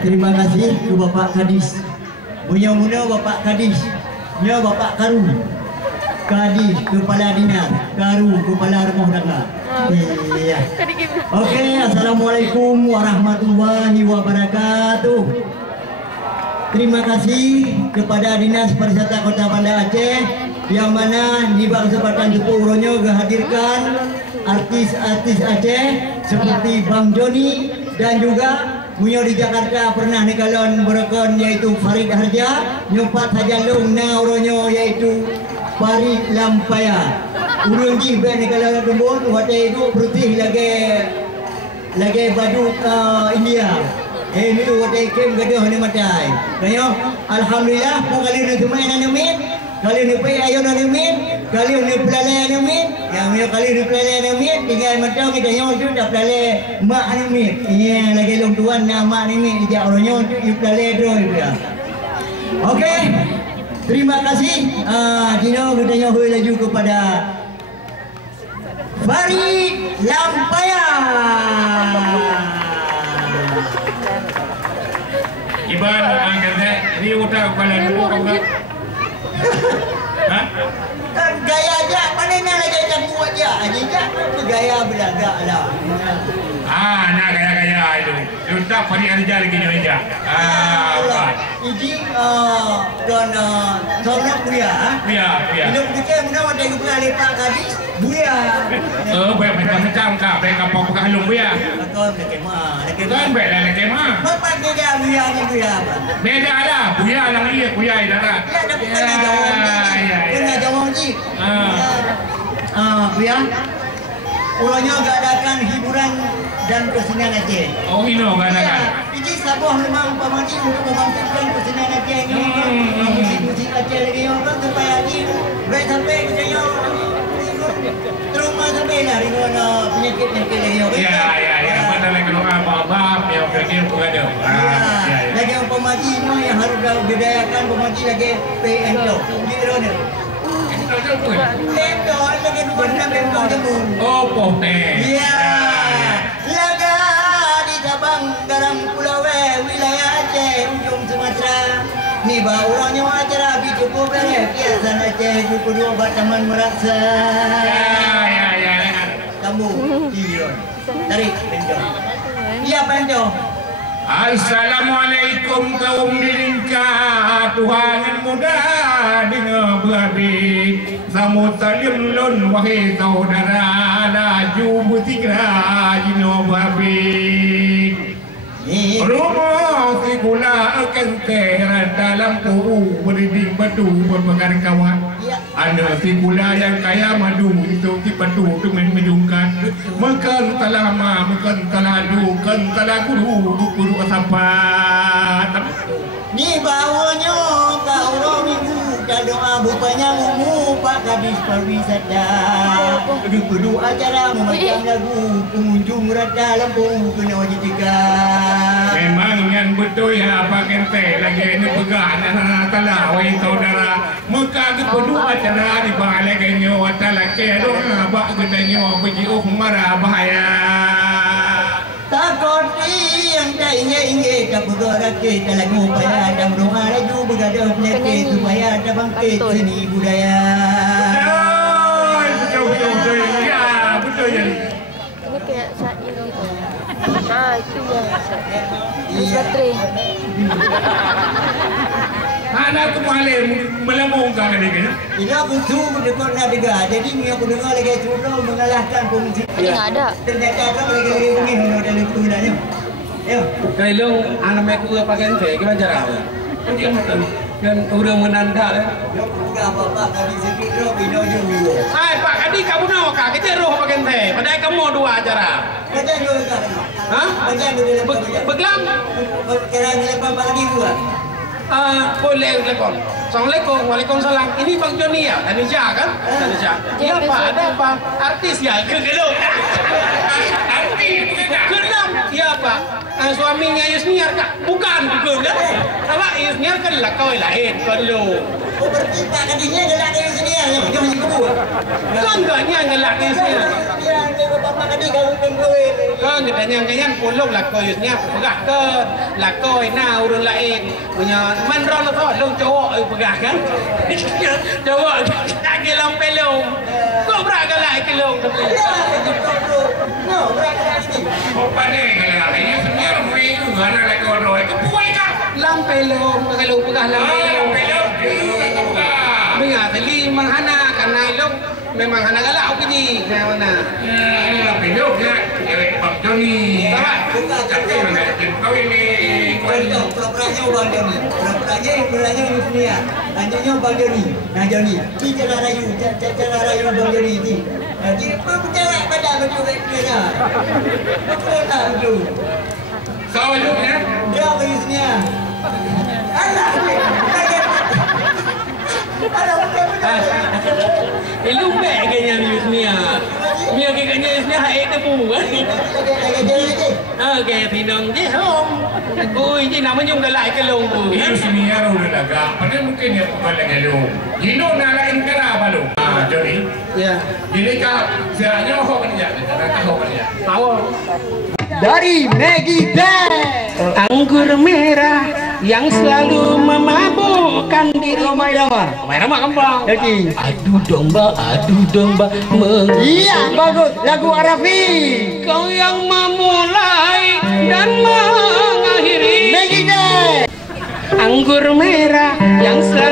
terima kasih ke Bapak Kadis. Punya Bapak Kadis, punya Bapak Karu. Kadis Kepala Dinas, Karu Kepala Rumah Tangga. Iya. Oke, assalamualaikum warahmatullahi wabarakatuh. Terima kasih kepada Dinas Pariwisata Kota Banda Aceh yang mana di kesempatan Tuku Uronyo menghadirkan artis-artis Aceh seperti Bang Joni dan juga Munyo di Jakarta pernah nikalon berekon yaitu Farid Harja, nyumpat Hajalung na Uronyo yaitu Farid Lampaya. Urung ji ben nikalon tumbun watai itu putih lagi baju India. Ini tu watai kem gaduh ni matai. Kayo alhamdulillah pun kali ni semai nanamit. Kali ni pai ayo nanamit, kali ni pelalai nanamit. Yang kali ni pelalai nanamit tinggal macam kita nyo tu dah pelalai mak nanamit. Iya lagi long tuan nama nanamit dia orangnya tu pelalai drone dia. Okey. Terima kasih. Dino kita nyo laju kepada Farid Lampaya. Iban angkat ini udah kepala dulu kau kan? Hah? Kan gaya aja, mana nak lagi campur aja, aja gaya belagak lah. Nak gaya-gaya itu. Sudah Farid Harja lagi ni aja. Apa? Ini kan seorang buaya. Buaya. Hidup kita mana ada yang pernah lepak Kadis buaya. Buaya macam-macam kah? Buaya kapal pegang halung buaya. Betul, lekemah. Kan buaya dah lekemah. Apa beda buaya ni buaya apa? Beda lah. Buaya lang iya, buaya darat. Ya, dapat kena jawab ni. Kena jawab ni. Buaya. Ulangnya enggak adakan hiburan dan kesenian Aceh. Oh, ini enggak adakan. Ini Sabah memang pamadi untuk membangkitkan kesenian Aceh ini. Musik-musik Aceh lagi orang supaya ini baik sampai kerjanya terumah sampai lah dengan penyakit-penyakit lagi orang. Ya. Pada lagi orang abang yang berkira berada. Lagi yang pamadi ini yang harus berdayakan pamadi lagi PNO. Gitu ni. Pemdo lagi bukan pemdo jamun. Oh, poten. Ya. Laga di cabang garam Pulau wilayah Aceh ujung Sumatera. Ni bauranya acara bi cukup beres. Kiasan Aceh cukup dua bat taman merasa. Ya. Kamu Kiron. Tarik pemdo. Ya pemdo. Assalamualaikum kaum dilingkah Tuhan muda dengan berabi Samut salim lun wahai saudara Laju bertiga jino berabi Rumah si gula akan teran dalam kubu Berdinding batu berpegang kawan Ada si gula yang kaya madu Itu si batu dengan menjungkat Makan telah lama, makan telah makan telah guru asapat Ni bawanya kau orang minggu dan doa bupanya mumu Pak Kadis Pariwisata. Kedua acara memacam lagu pengunjung rata lampu kena wajib tiga. Memang yang betul ya Pak Kente lagi ini pegang anak-anak telah wahai saudara. Maka kedua acara di balai kenyo watala kero abak kedanyo berjiuh marah bahaya. Takut yang tak ingat tak bergerak kita lagu upaya dan doa laju bergaduh penyakit supaya ada bangkit seni budaya. Betul ya betul ya. Ini kayak syair gitu. Itu ya. Baterai. Anak tu malem melemong kan dia. Ini aku tu mendengar dengar. Jadi ni aku dengar lagi curang mengalahkan komisi. Ini nggak ada. Ternyata ada lagi begini dalam penggunaannya. Yo. Kalau anak mereka udah pakai ente, gimana cara? Kan udah menanda ya. Yo buka apa-apa kali sepiro video juga. Hai Pak Kadi kamu nak kak kita roh pakai ente. Padahal kamu dua acara. Kerja juga. Hah? Kerja dulu. Beglam? Kira lepas lagi gua. Boleh telepon. Assalamualaikum, waalaikumsalam. Ini Bang Joni ya, Indonesia kan? Indonesia. Iya Pak, ada apa? Artis ya? Gelap. Artis? Gelap. Iya Pak. Suaminya Yusniar kak? Bukan, bukan kan? Apa isnya kan lakoi lain kan lu. Oh berarti Pak Kadisnya galak dari sini ya, yang masih kubu. Kan gaknya galak dari sini. Pak Kadis kalau tenggoy. Kan katanya pulung lakoi isnya pegah ke lakoi na urun lain. Punya mandron lo kok long cowok pegah kan. Cowok lagi long pelong. Kok beragak lagi kelong tapi. No, beragak lagi. Apa nih kalau ini sebenarnya mau itu mana lagi orang itu buai kan? Lam pelong kalau pegah lam pelong. Bây giờ thì li mang hana kanai lúc memang hana galak ke ni mana. Ini lah peluk ya. Bang Joni. Tapi mana kau ini. Pura-puranya Bang Joni. Pura-puranya ini ya. Lanjutnya Bang Joni. Nah Joni, ini cara rayu Bang Joni ini. Jadi berbicara pada betul dia. Betul tak betul. Kau itu ya? Dia berisnya. Alah. Lu baik kayaknya Yusnia. Mia kayaknya Yusnia hai tepu kan. Kayak pinang je hom. Oi, ini nama nyung galak ke long tu. Itu senior udah agak. Padahal mungkin ya kembali ke lu. Gino nalain kena apa lu? Joni. Ya. Ini kau siapa kau kerja? Kau kerja. Tahu. Dari Maggie Day. Anggur merah yang selalu memabukkan diri. Ramai Kembang. Jadi. Adu domba Iya, bagus. Lagu Arafi. Kau yang memulai dan mengakhiri. Maggie Day. Anggur merah yang selalu